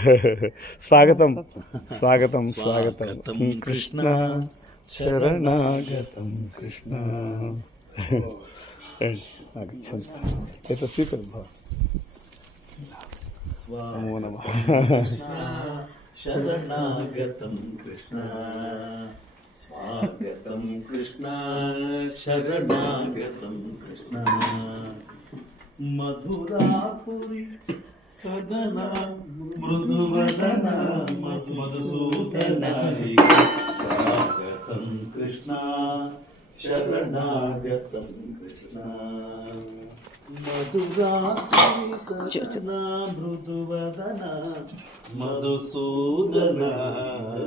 स्वागतं स्वागतं स्वागतं कृष्ण शरणागतं कृष्ण आगच्छन्तु एतत् स्वीकुर्मः नमो नमः शरणागतं कृष्ण स्वागतं कृष्ण शरणागतं कृष्ण मधुरापुरी सदन मृदुवदन मधुसूदन स्वागतं कृष्ण शरणागतं कृष्ण मधुरापुरी सदन मृदुवदन मधुसूदन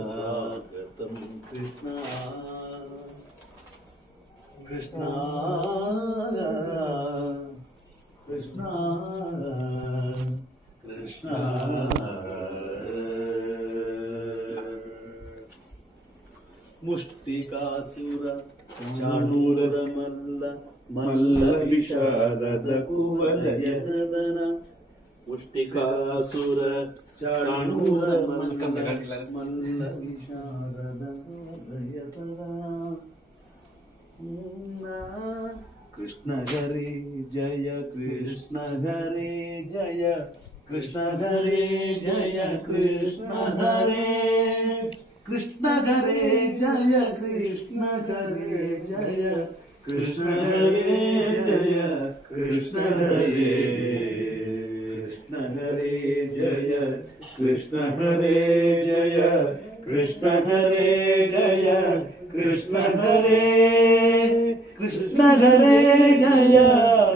स्वागतं कृष्ण कृष्ण कृष्ण कृष्ण मुष्टिकासुर चाणूरमल्ल मल्ल विशारद कुवलयदन मुष्टिकासुर चाणूरमल्ल मल्ल विशारद कुवलयदन कृष्ण हरे जय कृष्ण हरे जय कृष्ण हरे जय कृष्ण हरे कृष्ण हरे जय कृष्ण हरे जय कृष्ण हरे जय कृष्ण हरे कृष्ण हरे जय कृष्ण हरे जय कृष्ण हरे जय कृष्ण हरे कृष्ण हरे जय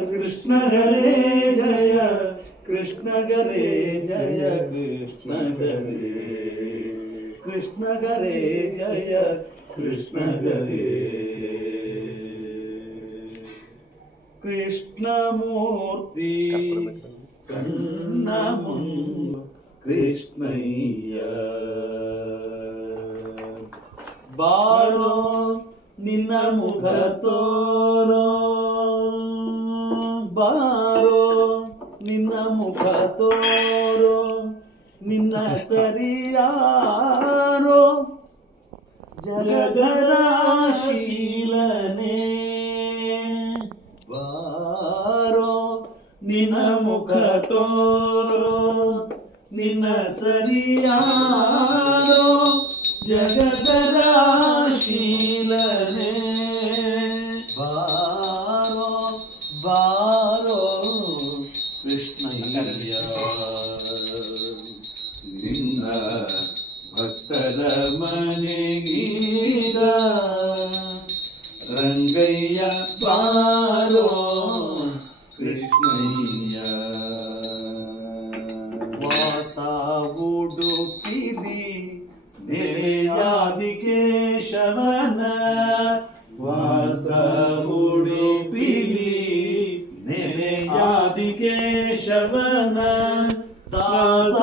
कृष्ण हरे जय कृष्ण हरे जय कृष्ण हरे कृष्ण हरे जय कृष्ण हरे कृष्णमूर्ति कन्नमुं कृष्णय्य बारो निन्न मुख तोरो बारो निन्न मुख तोरो निन्न सरियारो जगदराशीलने बारो निन्न मुख तोरो निन्न सरियारो जगदराशीलने बारो बारो कृष्णಯ್ಯ ನಿನ್ನ ಭಕ್ತರ ಮನೆಗೀಗ ರಂಗಯ್ಯ ಬಾರೋ ಕೃಷ್ಣಯ್ಯ ವಾಸ ಉಡುಪಿಲಿ ನೆರೆಯಾದಿಕೇಶವನ ವಾಸ ಉಡುಪಿಲಿ ನೆರೆಯಾದಿಕೇಶವನ ದಾಸ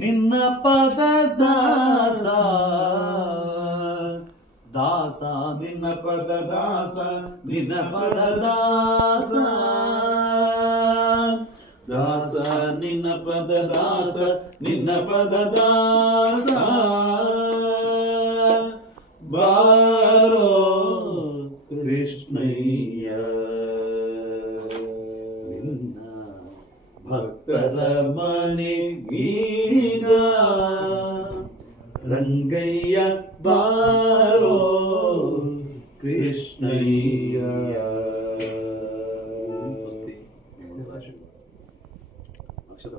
ನಿನ್ನ ಪದ ದಾಸ ದಾಸ ನಿನ್ನ ಪದ ದಾಸ ನಿನ್ನ ಪದ ದಾಸ ದಾಸ ನಿನ್ನ ಪದ ದಾಸ ನಿನ್ನ ಪದ ದಾಸ ಬಾರೋ ಕೃಷ್ಣಯ್ಯ ನಿನ್ನ ಭಕ್ತರ ಮನೆಗೀಗ ರಂಗಯ್ಯ ಬಾರೋ ಕೃಷ್ಣಯ್ಯ ಅಕ್ಷರ